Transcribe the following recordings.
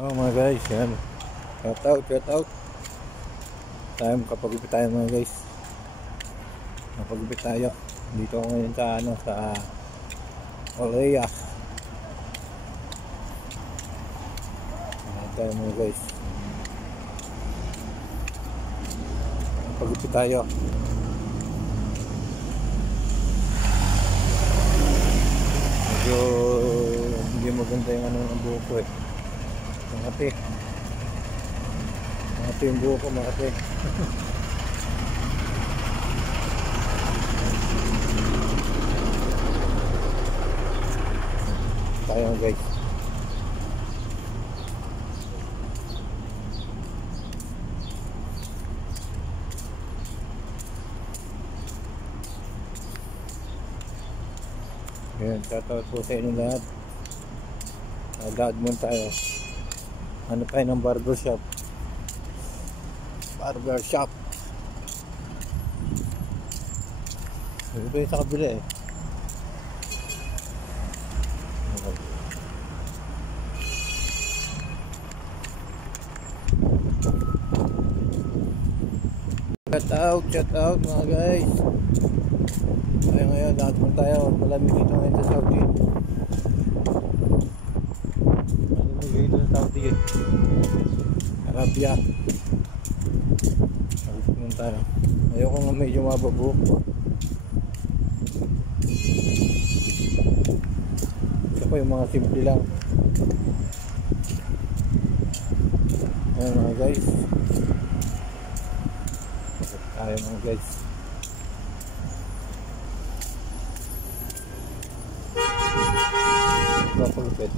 Oh mga guys, yan. Shout out. Tayo makapagupit tayo mga guys. Makapagupit tayo. Dito ako ngayon sa sa Olea. Ayan tayo mga guys. Makapagupit tayo. Medyo hindi maganda yung ng buhok ko eh. Makati yung buhok ko, makati. Tayo guys. Ayan, shoutout po sa inyo lahat. Agad mo tayo. Ano tayo ng barbershop. Ito ba yung sa kabila eh. Shout out mga guys. Kaya ngayon, lahat mo tayo. Malamig dito ngayon sa Saudi. Malamig dito sa Saudi eh. Arabia. Sabi mo tayo. Ayoko nga medyo mababuhok. Ito po yung mga simple lang. Ayan mga guys. Tayo mga guys. Papagupit.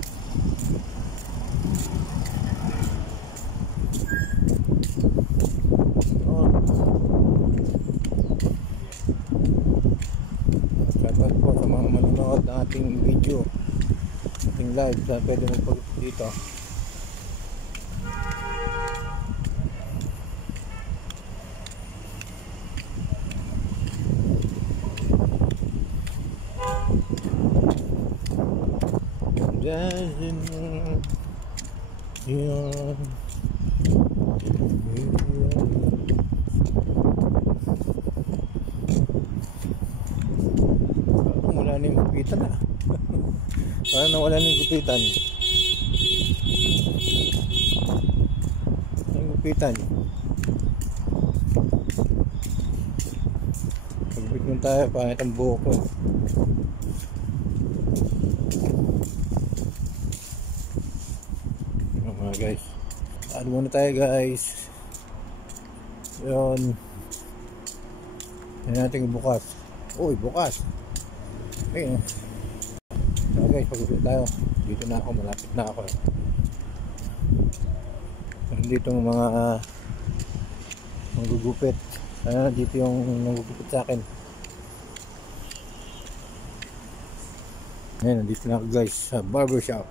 Shoutout po sa mga manonood ng ating video, ating live, saan pwede magpagupit dito. Wala na yung gupitan na. Parang nawala na yung gupitan. Yung gupitan. Pagupit mo tayo, pangit ang buhok ko. Mga guys, ano muna tayo guys. Yun. Yan natin bukas. Uy, bukas. Ayun. So guys, pagupit tayo. Dito na ako, malapit na ako. Dito mga manggugupit. Sana dito yung nanggugupit sa akin. Ayan, nandito na ako guys sa barbershop.